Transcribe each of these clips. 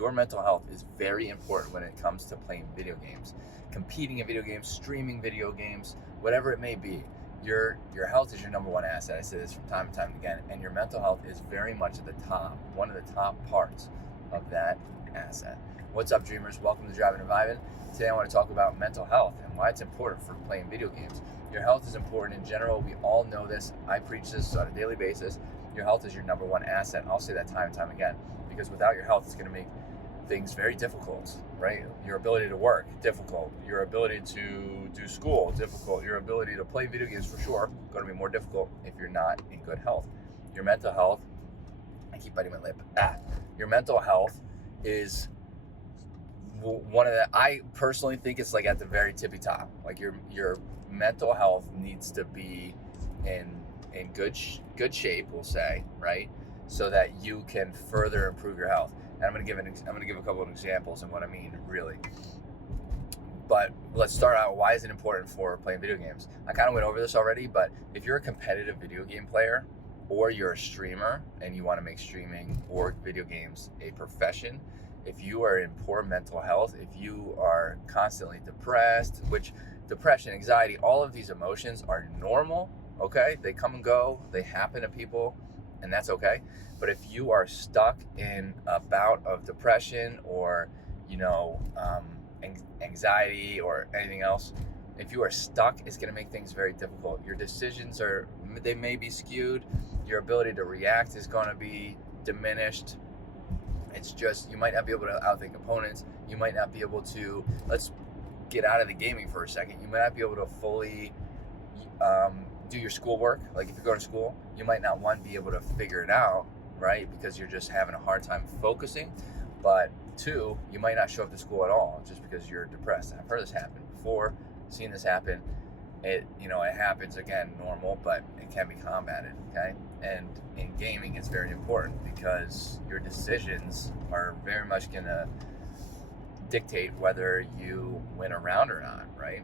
your mental health is very important when it comes to playing video games, competing in video games, streaming video games, whatever it may be. Your health is your number one asset. I say this from time to time again, and your mental health is very much at the top, one of the top parts of that asset. What's up, dreamers? Welcome to Driving and Vibing. Today I want to talk about mental health and why it's important for playing video games. Your health is important in general. We all know this. I preach this on a daily basis. Your health is your number one asset. And I'll say that time and time again, because without your health, it's going to make things very difficult, right? Your ability to work, difficult. Your ability to do school, difficult. Your ability to play video games, for sure, going to be more difficult if you're not in good health. Your mental health, I keep biting my lip. Your mental health is one of the, I personally think it's like at the very tippy top. Like your mental health needs to be in good shape, we'll say, right? So that you can further improve your health. And I'm going to give a couple of examples and what I mean, really. But let's start out. Why is it important for playing video games? I kind of went over this already, but if you're a competitive video game player or you're a streamer and you want to make streaming or video games a profession, if you are in poor mental health, if you are constantly depressed, which depression, anxiety, all of these emotions are normal, okay? They come and go, they happen to people, and that's okay. But if you are stuck in a bout of depression or, anxiety or anything else, if you are stuck, it's going to make things very difficult. Your decisions they may be skewed. Your ability to react is going to be diminished. It's just, you might not be able to outthink opponents. You might not be able to, let's get out of the gaming for a second. You might not be able to fully do your schoolwork. Like if you're going to school, you might not be able to figure it out, right? Because you're just having a hard time focusing. But two, you might not show up to school at all just because you're depressed. And I've heard this happen before, seen this happen. It happens, again, normal, but it can be combated, okay? And in gaming, it's very important because your decisions are very much gonna dictate whether you win a round or not, right?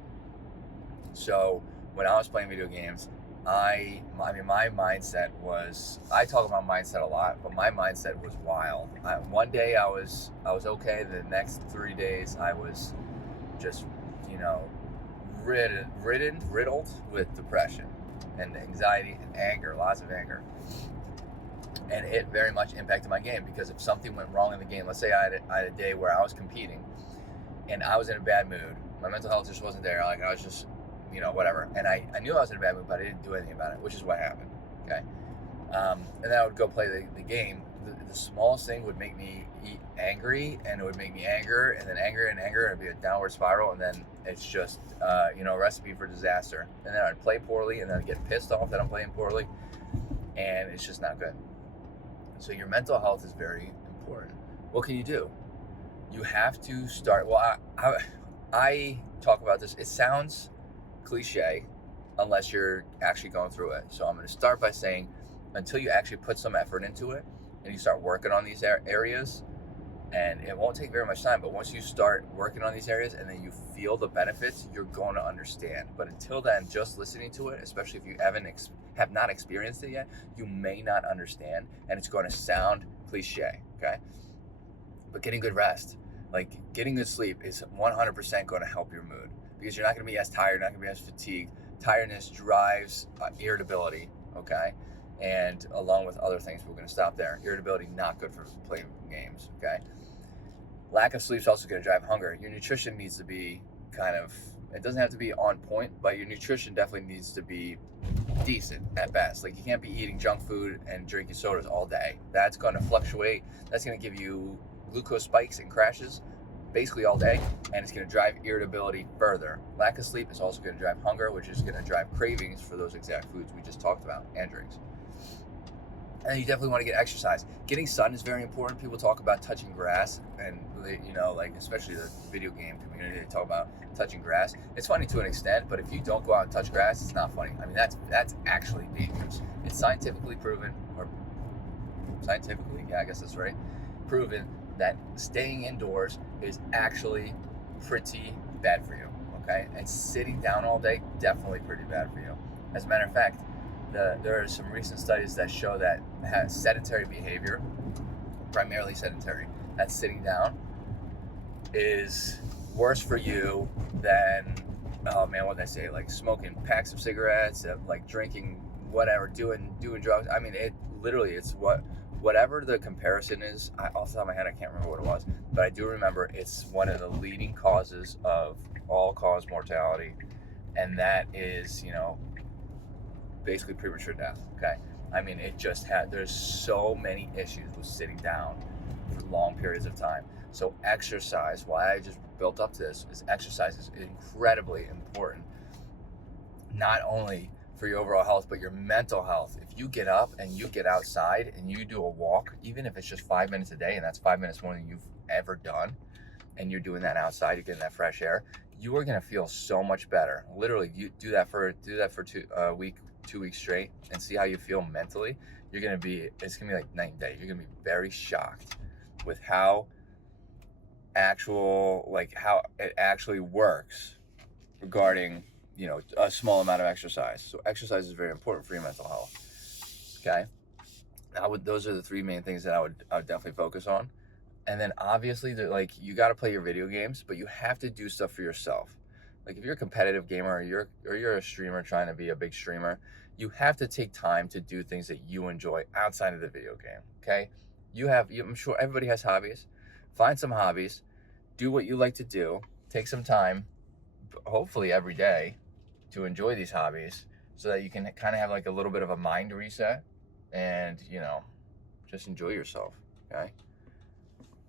So when I was playing video games, my mindset was, I talk about mindset a lot, but my mindset was wild. One day I was okay. The next 3 days I was just, riddled with depression and anxiety and anger, lots of anger. And it very much impacted my game because if something went wrong in the game, let's say I had a day where I was competing and I was in a bad mood, my mental health just wasn't there. Like I was just, whatever. And I knew I was in a bad mood, but I didn't do anything about it, which is what happened, okay? And then I would go play the game. The smallest thing would make me angry, and it would make me anger, and then anger and anger, and it'd be a downward spiral, and then it's just, a recipe for disaster. And then I'd play poorly, and then I'd get pissed off that I'm playing poorly, and it's just not good. So your mental health is very important. What can you do? You have to start, well, I talk about this, it sounds cliche unless you're actually going through it. So I'm going to start by saying, until you actually put some effort into it and you start working on these areas, and it won't take very much time, but once you start working on these areas and then you feel the benefits, you're going to understand. But until then, just listening to it, especially if you have not experienced it yet, you may not understand, and it's going to sound cliche, okay? But getting good rest, like getting good sleep, is 100% going to help your mood, because you're not going to be as tired, not going to be as fatigued. Tiredness drives irritability, okay? And along with other things, we're going to stop there. Irritability, not good for playing games, okay? Lack of sleep is also going to drive hunger. Your nutrition needs to be it doesn't have to be on point, but your nutrition definitely needs to be decent at best. Like you can't be eating junk food and drinking sodas all day. That's going to fluctuate. That's going to give you glucose spikes and crashes basically all day, and it's going to drive irritability further. Lack of sleep is also going to drive hunger, which is going to drive cravings for those exact foods we just talked about, and drinks. And you definitely want to get exercise. Getting sun is very important. People talk about touching grass, and especially the video game community, they talk about touching grass. It's funny to an extent, but if you don't go out and touch grass, it's not funny. I mean, that's actually dangerous. It's scientifically proven, I guess that's right, proven that staying indoors is actually pretty bad for you, okay? And sitting down all day, definitely pretty bad for you. As a matter of fact, there are some recent studies that show that sedentary behavior, primarily sedentary, at sitting down is worse for you than, oh man, what did I say? Like smoking packs of cigarettes, like drinking whatever, doing drugs. I mean, it literally, it's whatever the comparison is. Off the top of my head, I can't remember what it was, but I do remember it's one of the leading causes of all-cause mortality, and that is, basically premature death. Okay, I mean, there's so many issues with sitting down for long periods of time. So exercise, why I just built up to this, is exercise is incredibly important, not only for your overall health, but your mental health. If you get up and you get outside and you do a walk, even if it's just 5 minutes a day, and that's 5 minutes more than you've ever done, and you're doing that outside, you're getting that fresh air, you are going to feel so much better. Literally, you do that for 2 weeks straight, and see how you feel mentally. It's going to be like night and day. You're going to be very shocked with how it actually works regarding, a small amount of exercise. So exercise is very important for your mental health. Okay. Those are the 3 main things that I would definitely focus on. And then obviously, you got to play your video games, but you have to do stuff for yourself. Like if you're a competitive gamer or you're a streamer trying to be a big streamer, you have to take time to do things that you enjoy outside of the video game. Okay. I'm sure everybody has hobbies. Find some hobbies, do what you like to do, take some time, hopefully every day, to enjoy these hobbies so that you can kind of have like a little bit of a mind reset and, just enjoy yourself. Okay.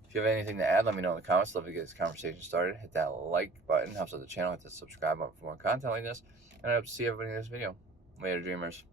If you have anything to add, let me know in the comments. Love to get this conversation started. Hit that like button, helps out the channel. Hit the subscribe button for more content like this. And I hope to see everybody in this video. Later, dreamers.